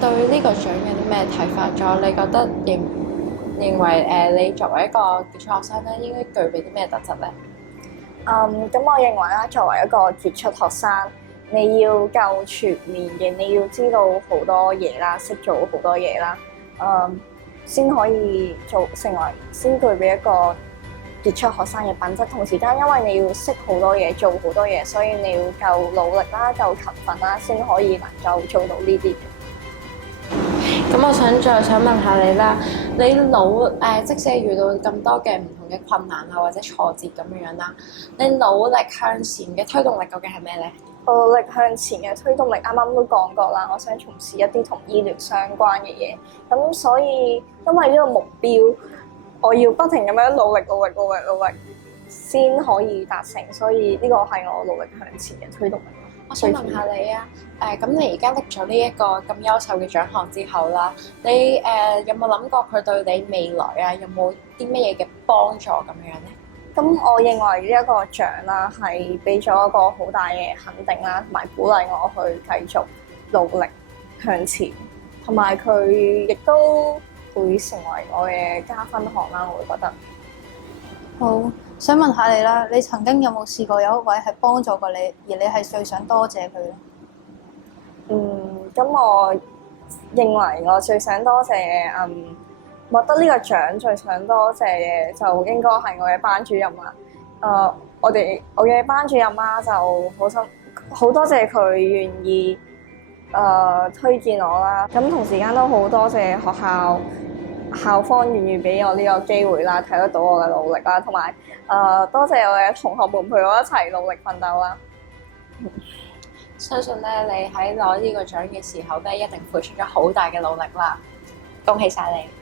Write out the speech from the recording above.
對呢個獎有啲咩睇法咗？你覺得認為你作為一個傑出學生咧，應該具備啲咩特質咧？咁我認為啦，作為一個傑出學生，你要夠全面嘅，你要知道好多嘢啦，識做好多嘢啦，先可以先具備一個傑出學生嘅品質。同時間，因為你要識好多嘢，做好多嘢，所以你要夠努力啦，夠勤奮啦，先可以能夠做到呢啲。咁我再想問下你啦，即使遇到咁多嘅唔同嘅困難啊，或者挫折咁樣啦，你努力向前嘅推動力究竟係咩咧？努力向前嘅推動力，啱啱都講過啦。我想從事一啲同醫療相關嘅嘢，咁所以因為呢個目標，我要不停咁樣努力，先可以達成。所以呢個係我努力向前嘅推動力。我想問下你啊，咁你而家拎咗呢一個咁優秀嘅獎項之後啦，你有冇諗過佢對你未來啊有冇啲乜嘢嘅幫助咁樣咧？咁我認為呢一個獎啦，係俾咗一個好大嘅肯定啦，同埋鼓勵我去繼續努力向前，同埋佢亦都會成為我嘅加分項啦。我會覺得。好，想問下你啦，你曾經有冇試過有一位係幫助過你，而你係最想多謝佢咧？咁我認為我最想多謝獲得呢個獎最想多謝嘅就應該係我嘅班主任啦。我嘅班主任啦就好多謝佢願意推薦我啦。咁同時間都好多謝學校方願意俾我呢個機會啦，睇得到我嘅努力啦，同埋多謝我嘅同學們陪我一齊努力奮鬥啦。相信咧，你喺攞呢個獎嘅時候咧，一定付出咗好大嘅努力啦！恭喜晒你！